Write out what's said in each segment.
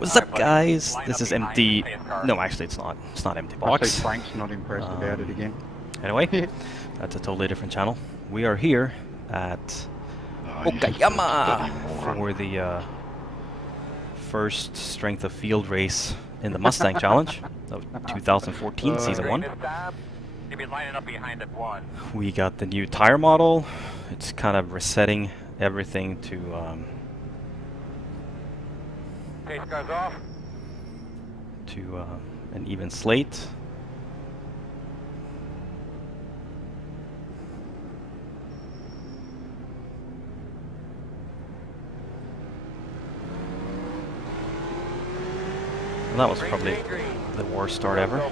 What's up, guys? This is empty. No, actually, it's not. It's not empty I box. see Frank's not impressed about it again. Anyway, that's a totally different channel. We are here at Okayama for the first strength of field race in the Mustang Challenge of 2014 season 1. We got the new tire model. It's kind of resetting everything to an even slate. And that was probably the worst start ever.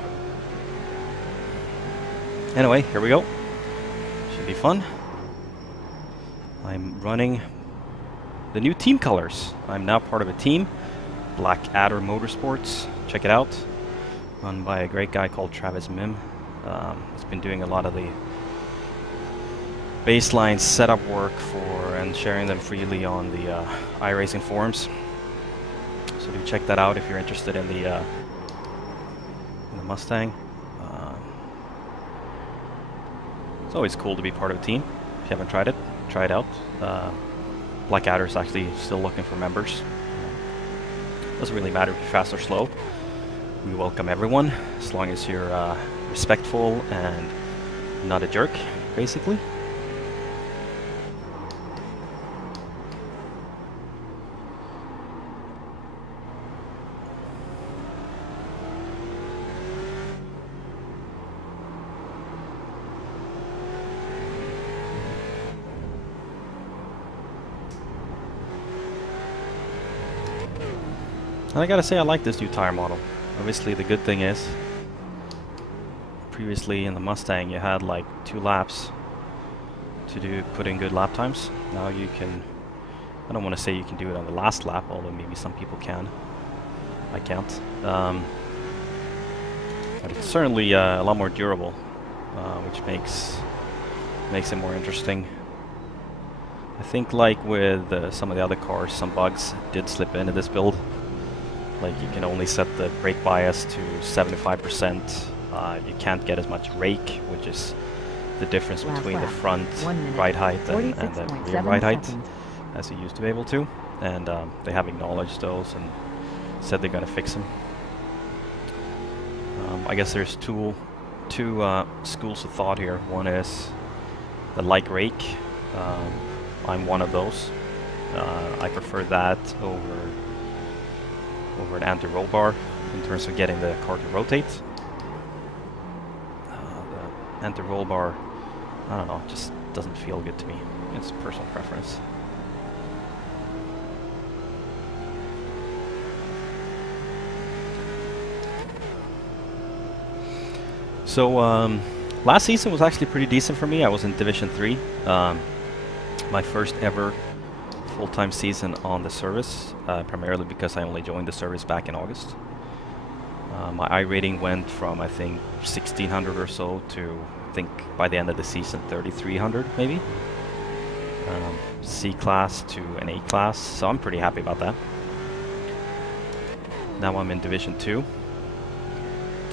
Anyway, here we go. Should be fun. I'm running the new team colors. I'm now part of a team, Black Adder Motorsports. Check it out. Run by a great guy called Travis Mim. He's been doing a lot of the baseline setup work for and sharing them freely on the iRacing forums. So do check that out if you're interested in the Mustang. It's always cool to be part of a team. If you haven't tried it, try it out. Black Adder is actually still looking for members. Doesn't really matter if you're fast or slow. We welcome everyone, as long as you're respectful and not a jerk, basically. And I gotta say, I like this new tire model. Obviously, the good thing is, previously in the Mustang you had like 2 laps to put in good lap times. Now you can, I don't want to say you can do it on the last lap, although maybe some people can. I can't. But it's certainly a lot more durable, which makes it more interesting. I think, like with some of the other cars, some bugs did slip into this build. Like, you can only set the brake bias to 75%. You can't get as much rake, which is the difference between the front ride height and the rear ride height, as you used to be able to. And they have acknowledged those and said they're going to fix them. I guess there's two schools of thought here. One is the light rake. I'm one of those. I prefer that over an anti-roll bar in terms of getting the car to rotate. The anti-roll bar, I don't know, just doesn't feel good to me. It's personal preference. So last season was actually pretty decent for me. I was in Division 3. My first ever full-time season on the service, primarily because I only joined the service back in August. My I rating went from, I think, 1600 or so to, I think, by the end of the season, 3300 maybe. C class to an A class, so I'm pretty happy about that. Now I'm in Division 2,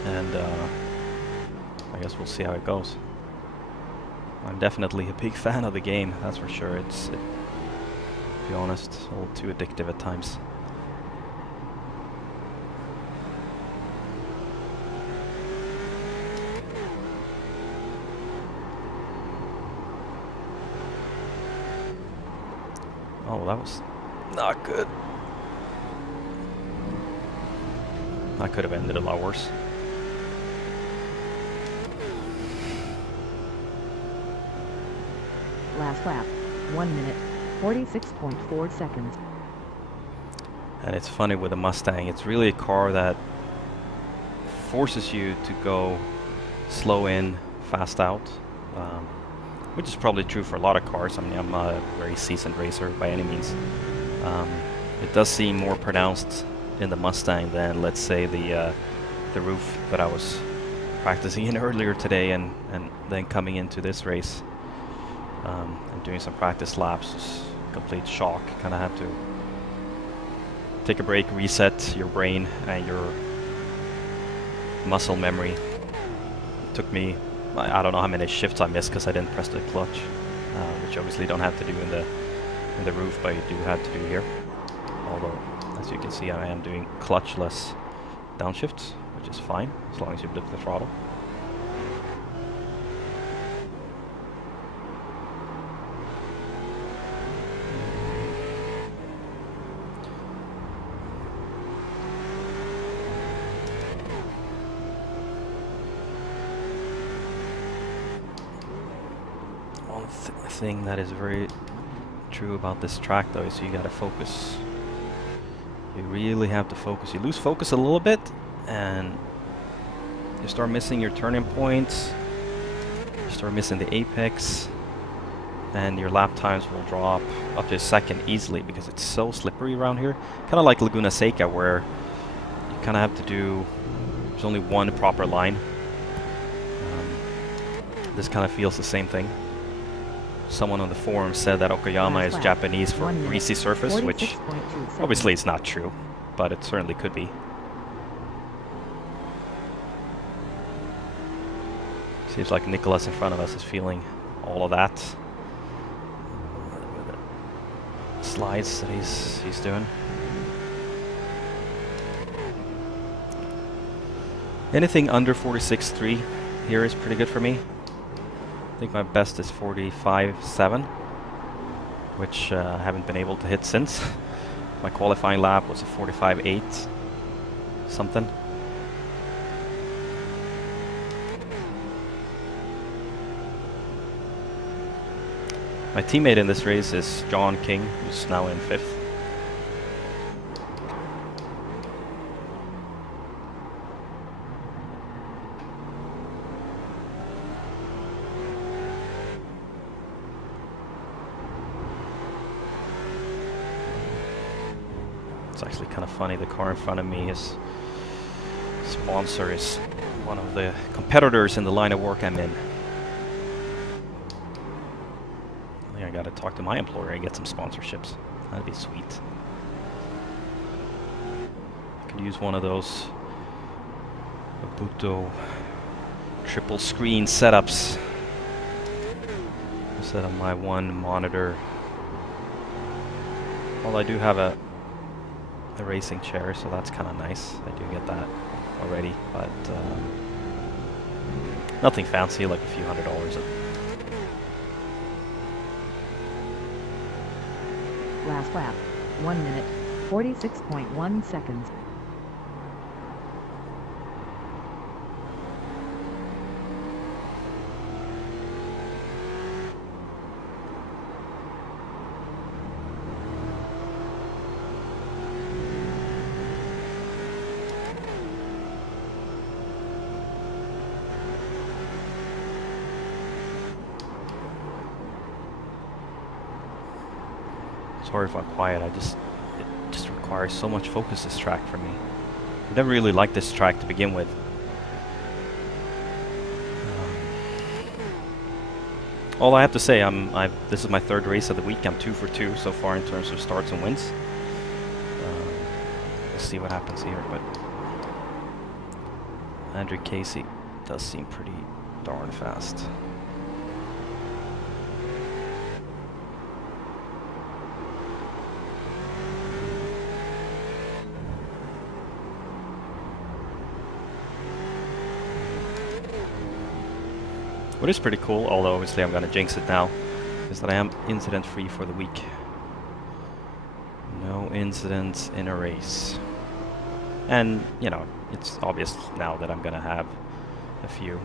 and I guess we'll see how it goes. I'm definitely a big fan of the game, that's for sure. To be honest, a little too addictive at times. Oh, that was not good. That could have ended a lot worse. Last lap, 1 minute, 46.4 seconds. And it's funny with the Mustang, it's really a car that forces you to go slow in, fast out, which is probably true for a lot of cars. I mean, I'm not a very seasoned racer by any means. It does seem more pronounced in the Mustang than, let's say, the roof that I was practicing in earlier today, and then coming into this race. And doing some practice laps was a complete shock. Kind of had to take a break, reset your brain and your muscle memory. It took me, I don't know how many shifts I missed because I didn't press the clutch, which obviously you don't have to do in the roof, but you do have to do here. Although, as you can see, I am doing clutchless downshifts, which is fine as long as you blip the throttle. One thing that is very true about this track though is you gotta focus. You really have to focus. You lose focus a little bit and you start missing your turning points, you start missing the apex, and your lap times will drop up to a second easily because it's so slippery around here. Kind of like Laguna Seca, where you kind of have to do, there's only one proper line. This kind of feels the same thing. Someone on the forum said that Okayama is Japanese for greasy surface, which obviously it's not true, but it certainly could be. Seems like Nicholas in front of us is feeling all of that. Slides that he's doing. Anything under 46.3 here is pretty good for me. I think my best is 45.7, which I haven't been able to hit since. My qualifying lap was a 45.8 something. My teammate in this race is John King, who's now in 5th. It's actually kind of funny, the car in front of me, his sponsor is one of the competitors in the line of work I'm in. I think I gotta talk to my employer and get some sponsorships. That'd be sweet. I could use one of those Abuto triple screen setups instead of my one monitor. Well, I do have a racing chair, so that's kind of nice. I do get that already, but nothing fancy, like a few $100s. Last lap, 1 minute, 46.1 seconds. Sorry if I'm quiet, it just requires so much focus, this track, for me. I've never really liked this track to begin with. All I have to say, this is my 3rd race of the week. I'm 2 for 2 so far in terms of starts and wins. We'll see what happens here, but Andrew Casey does seem pretty darn fast. What is pretty cool, although obviously I'm gonna jinx it now, is that I am incident free for the week. No incidents in a race. And, you know, it's obvious now that I'm gonna have a few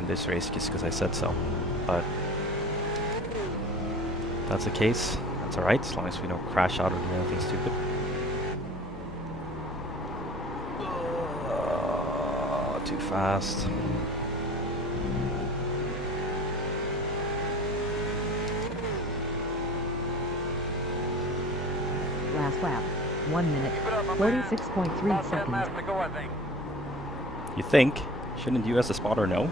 in this race just because I said so. But if that's the case, that's alright, as long as we don't crash out or do anything stupid. Too fast. Last lap, 1 minute, 46.3 seconds. You think? Shouldn't you as a spotter know?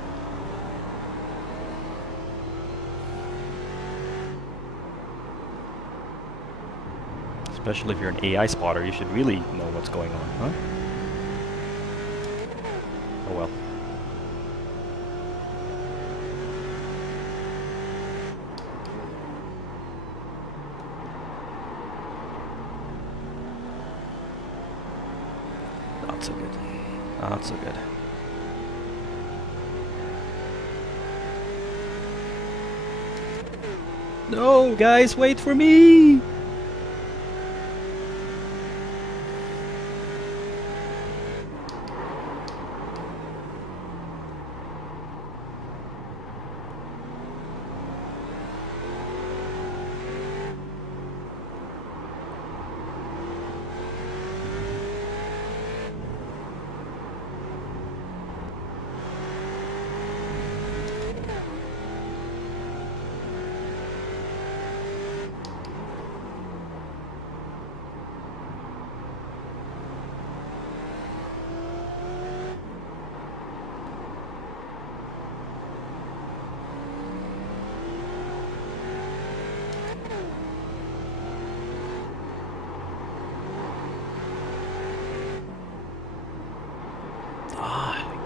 Especially if you're an AI spotter, you should really know what's going on, huh? Oh well. Not so good. Not so good. No, guys, wait for me!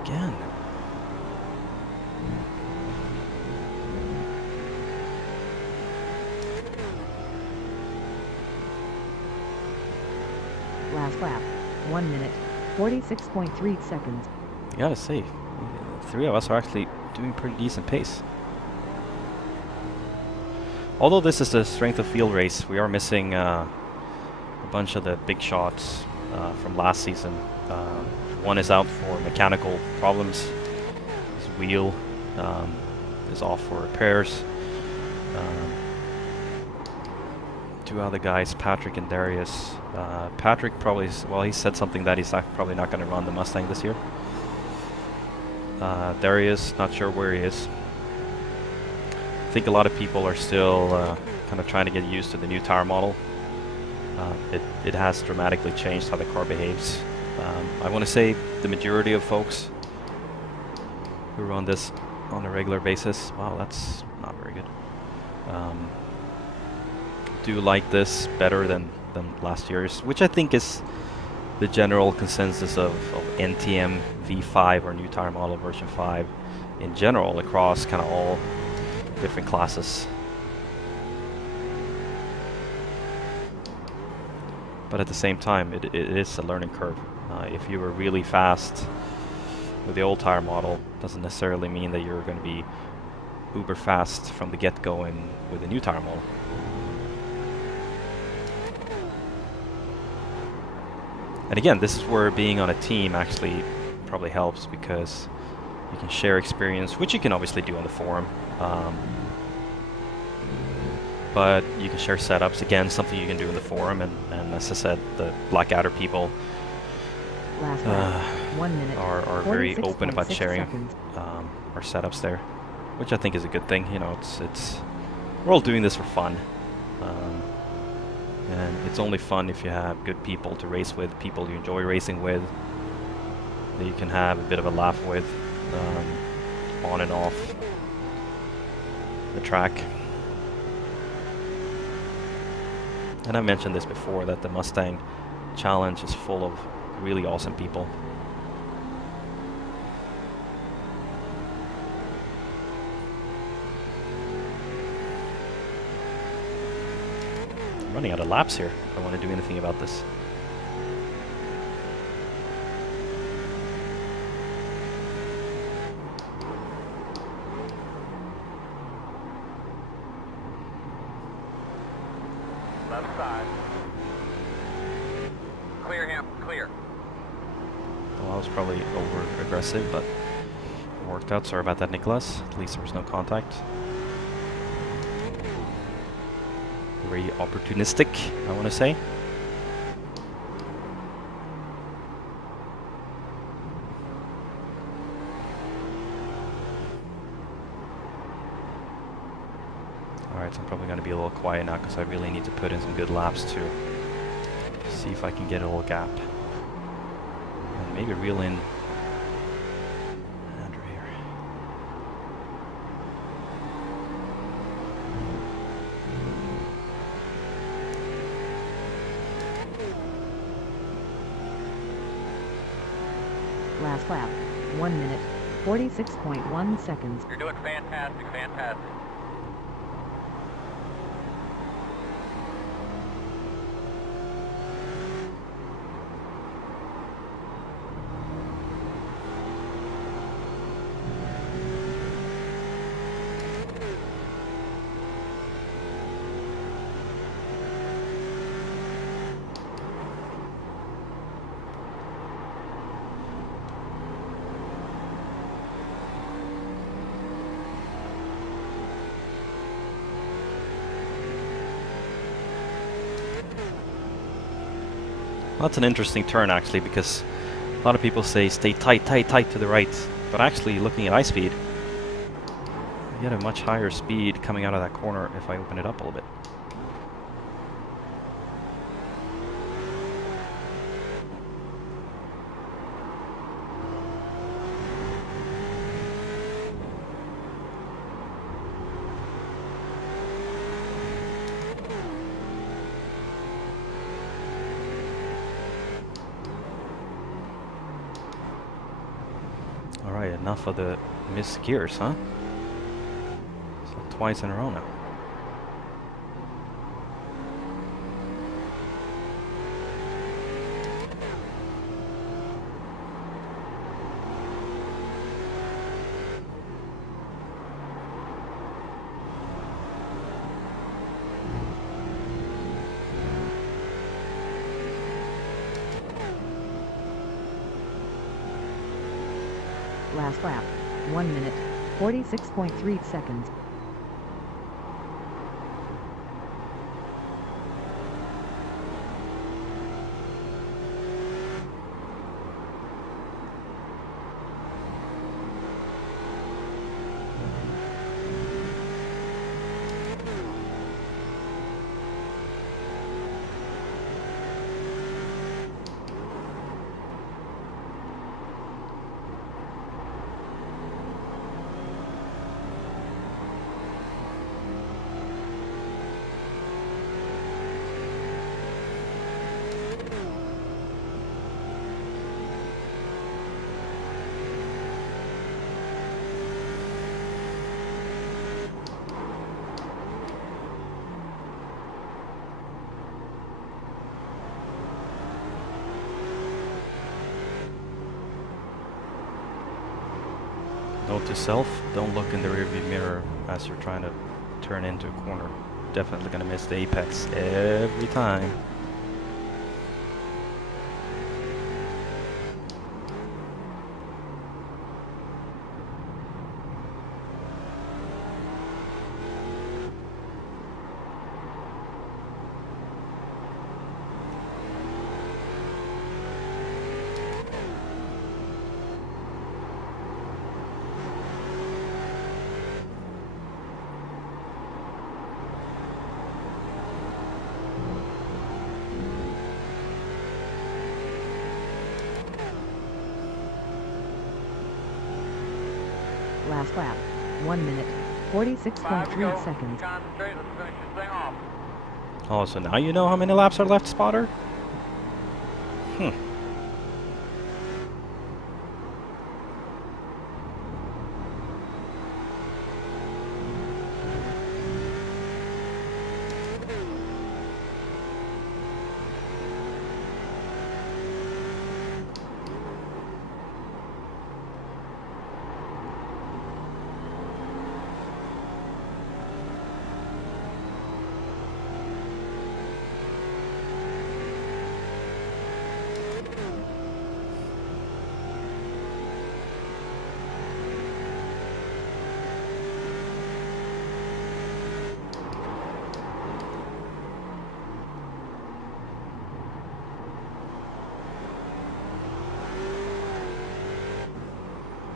Again. Last lap. 1 minute, 46.3 seconds. You gotta say, the three of us are actually doing pretty decent pace. Although this is a strength of field race, we are missing a bunch of the big shots from last season. One is out for mechanical problems. His wheel is off for repairs. Two other guys, Patrick and Darius. Patrick probably, he said something that he's probably not going to run the Mustang this year. Darius, not sure where he is. I think a lot of people are still kind of trying to get used to the new tire model. It has dramatically changed how the car behaves. I want to say the majority of folks who run this on a regular basis, wow, that's not very good, do like this better than last year's, which I think is the general consensus of NTM V5 or new tire model version 5 in general across kind of all different classes. But at the same time, it is a learning curve. If you were really fast with the old tire model, doesn't necessarily mean that you're going to be uber fast from the get-go with the new tire model. And again, this is where being on a team actually probably helps, because you can share experience, which you can obviously do on the forum. But you can share setups, again, something you can do in the forum, and as I said, the Blackadder people are very open about sharing our setups there, which I think is a good thing. You know, it's we're all doing this for fun, and it's only fun if you have good people to race with, people you enjoy racing with, that you can have a bit of a laugh with, on and off the track. And I mentioned this before, that the Mustang Challenge is full of really awesome people. I'm running out of laps here if I want to do anything about this. Left side. Clear him, clear. Well, I was probably over aggressive, but it worked out. Sorry about that, Nicholas. At least there was no contact. Very opportunistic, I want to say. Alright, so I'm probably going to be a little quiet now, because I really need to put in some good laps to see if I can get a little gap. And maybe reel in Andrew here. Last lap, 1 minute, 46.1 seconds. You're doing fantastic, fantastic. That's an interesting turn actually, because a lot of people say stay tight, tight, tight to the right. But actually, looking at iSpeed, you get a much higher speed coming out of that corner if I open it up a little bit. Alright, enough of the missed gears, huh? It's like twice in a row now. Last lap, 1 minute, 46.3 seconds. Note to self, don't look in the rearview mirror as you're trying to turn into a corner. Definitely gonna miss the apex every time. Last lap, 1 minute, 46.3 seconds. Concentrate, let's finish this thing off. Oh, so now you know how many laps are left, spotter?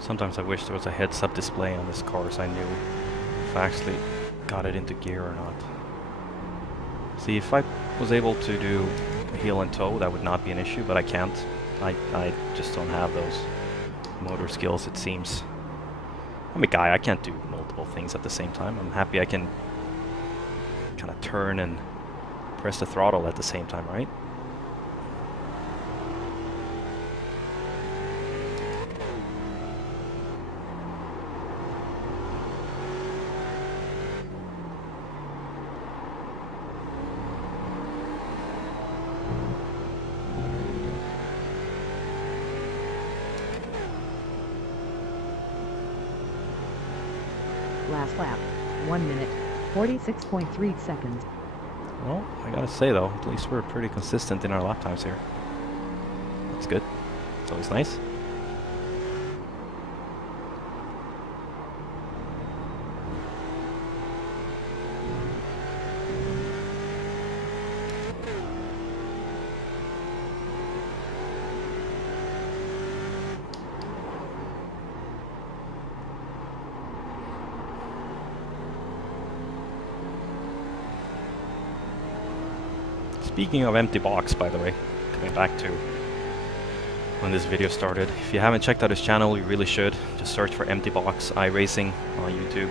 Sometimes I wish there was a heads-up display on this car so I knew if I actually got it into gear or not. See, if I was able to do heel and toe, that would not be an issue, but I can't. I just don't have those motor skills, it seems. I'm a guy, I can't do multiple things at the same time. I'm happy I can kind of turn and press the throttle at the same time, right? Last lap, 1 minute, 46.3 seconds. Well, I gotta say though, at least we're pretty consistent in our lap times here. That's good. It's always nice. Speaking of empty box, by the way, coming back to when this video started, if you haven't checked out his channel, you really should. Just search for Empty Box iRacing on YouTube.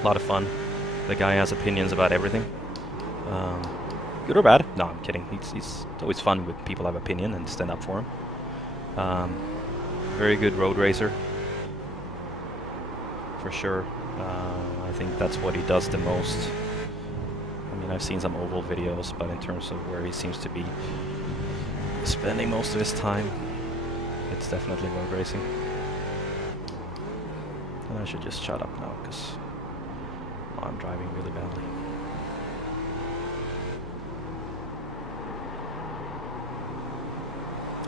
A lot of fun. The guy has opinions about everything. Good or bad? No, I'm kidding. It's always fun when people have opinion and stand up for him. Very good road racer, for sure. I think that's what he does the most. I mean, I've seen some oval videos, but in terms of where he seems to be spending most of his time, it's definitely road racing. And I should just shut up now, because I'm driving really badly.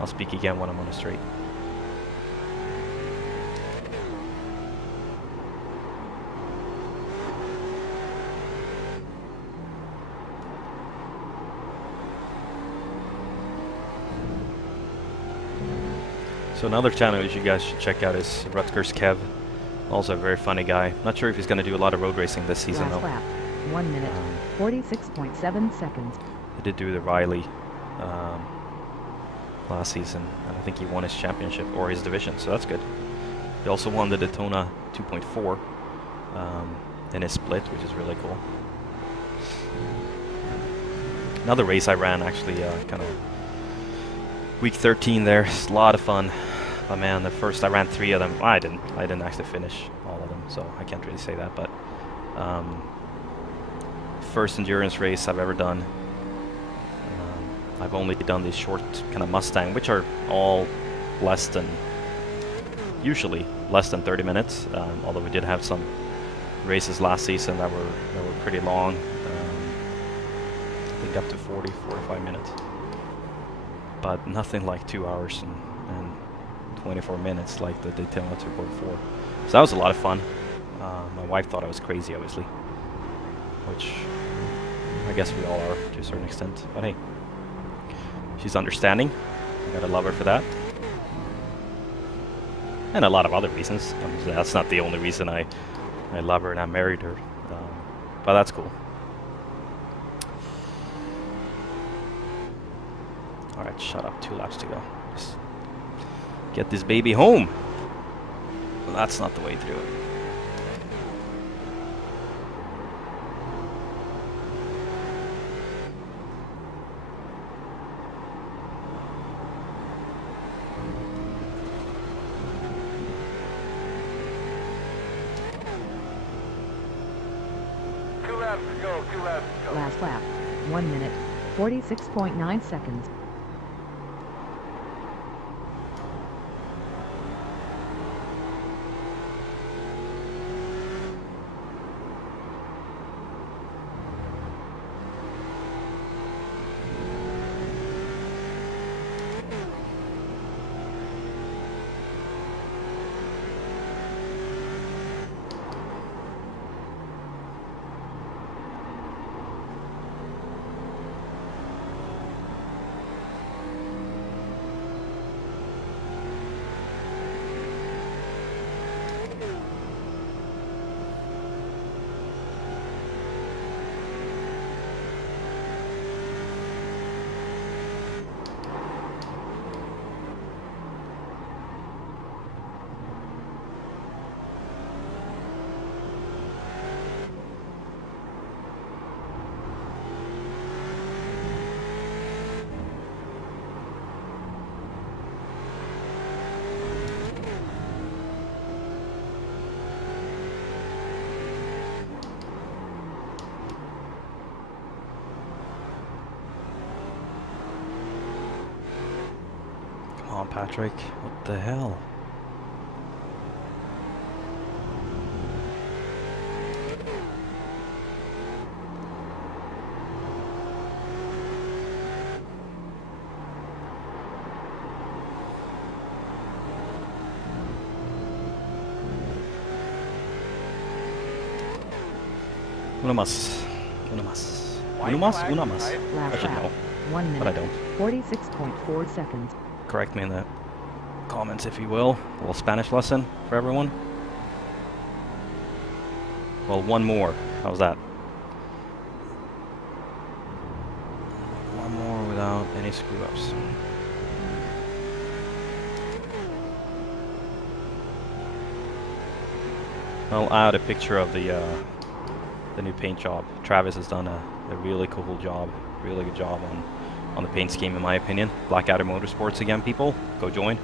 I'll speak again when I'm on a straight. So another channel that you guys should check out is Rutgers Kev. Also a very funny guy. Not sure if he's going to do a lot of road racing this season Last though. lap, 1 minute, 46.7 seconds. He did do the Riley last season, and I think he won his championship or his division, so that's good. He also won the Daytona 2.4 in his split, which is really cool. Another race I ran actually, kind of week 13 there. It's a lot of fun. But man, the first I ran 3 of them. I didn't actually finish all of them, so I can't really say that. But first endurance race I've ever done. I've only done these short kind of Mustang, which are all usually less than 30 minutes. Although we did have some races last season that were pretty long. I think up to 45 minutes. But nothing like 2 hours and 24 minutes like the Daytona 2.4. So that was a lot of fun. My wife thought I was crazy, obviously, which I guess we all are to a certain extent. But hey, she's understanding. I gotta love her for that. And a lot of other reasons. I mean, that's not the only reason I love her and I married her. But that's cool. Alright, shut up. 2 laps to go. Just get this baby home. Well, that's not the way to do it. Last lap, 1 minute, 46.9 seconds. Come on, Patrick. What the hell? Una más. Una más. White Una más? flag, Una más. right? I Last should lap. know, 1 but I minute. don't. 46.4 seconds. Correct me in the comments if you will. A little Spanish lesson for everyone. Well, one more. How's that? One more without any screw-ups. I'll add a picture of the new paint job. Travis has done a really cool job, really good job on the paint scheme in my opinion. Blackadder Motorsports again, people, go join.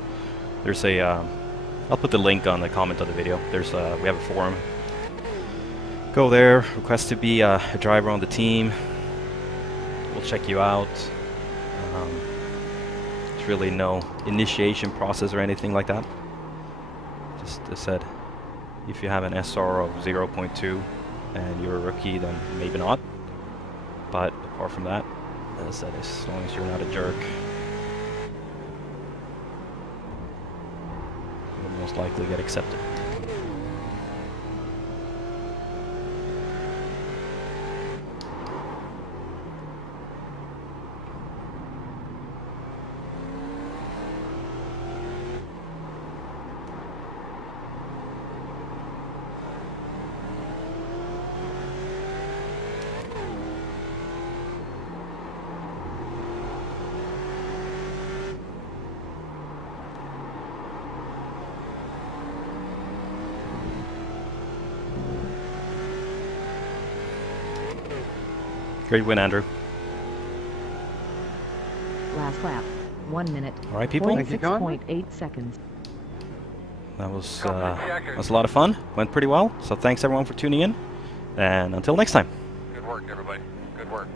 There's a, I'll put the link on the comment of the video. There's we have a forum. Go there, request to be a driver on the team. We'll check you out. There's really no initiation process or anything like that. Just as said, if you have an SR of 0.2 and you're a rookie, then maybe not. But apart from that, as I said, as long as you're not a jerk, you'll most likely get accepted. Great win, Andrew. Last lap. 1 minute. All right, people. Thank you, John. 46.8 seconds. That was a lot of fun. Went pretty well. So thanks everyone for tuning in, and until next time. Good work, everybody. Good work.